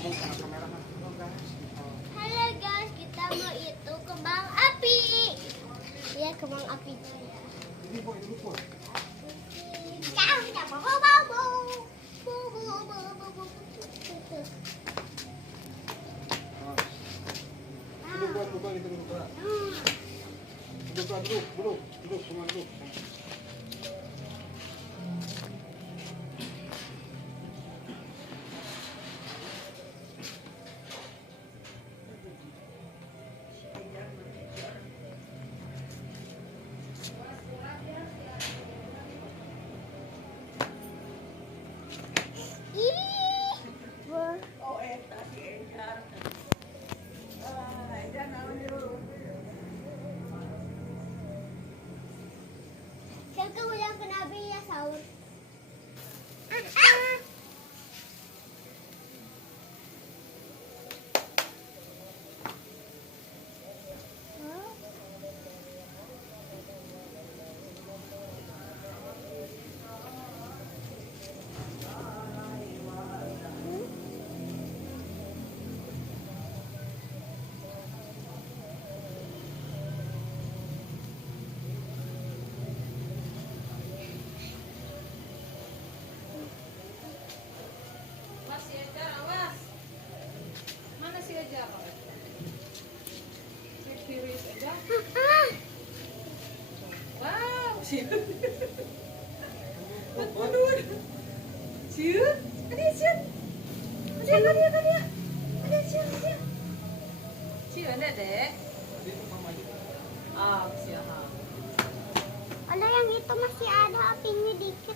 Halo guys, kita mau itu kembang api. Ya, kembang api. Duduk. Siapa ulang kenabi ya sahur? Ada yang itu masih ada apinya dikit.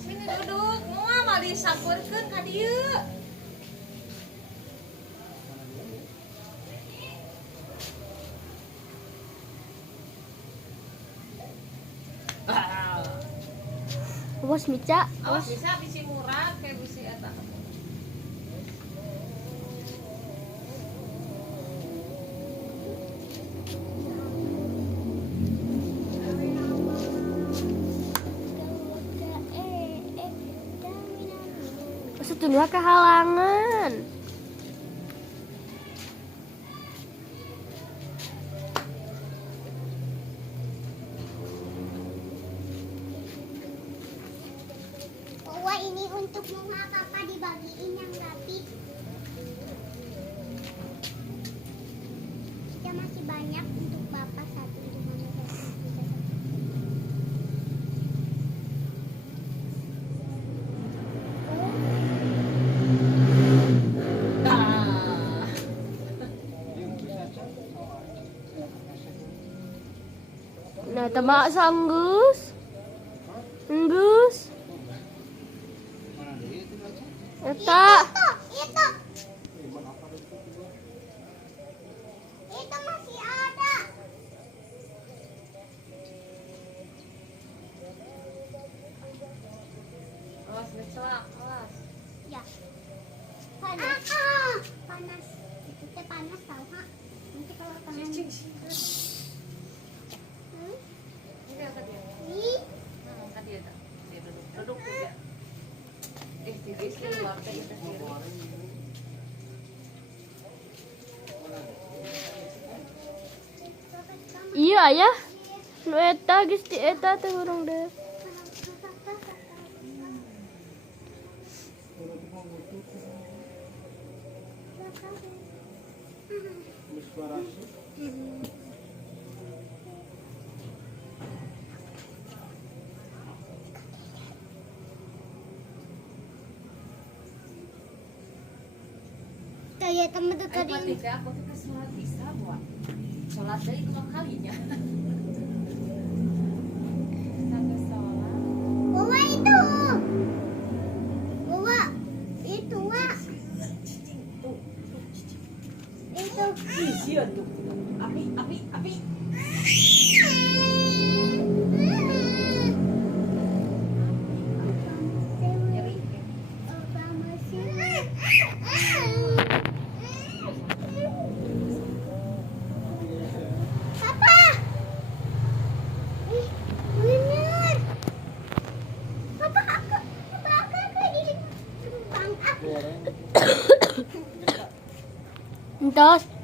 Sini duduk, mau mah disampurkeun ka dieu. Awas Mica, Awas bisa bisi murah kayak bisi eta. Setulur kehalangan. Wah, ini untuk bunga papa dibagiin yang rapi. Ya masih banyak untuk bapak satu untuk mama satu. Nah, tebak sanggus. Enggus. Eta. Itu masih ada. Awas becelak, awas. Ya. Panas. Panas. Itu teh panas tau, ha? Nanti kalau tangan. Ini angkat dia. Ih, Angkat dia tak. Dia duduk. Duduk juga. Tiris keluar tadi kita tiris. iya ya. Nu eta geus di eta teh urang deh. Kayak temen tuh tadi. Ketika aku kita sholat isya buat sholat dari dua kalinya. Sampai sholat. Bawa itu. Bawa itu, Wak. Itu. Ih, sian tuh. Api. Nyeri. Obama sih. Entos.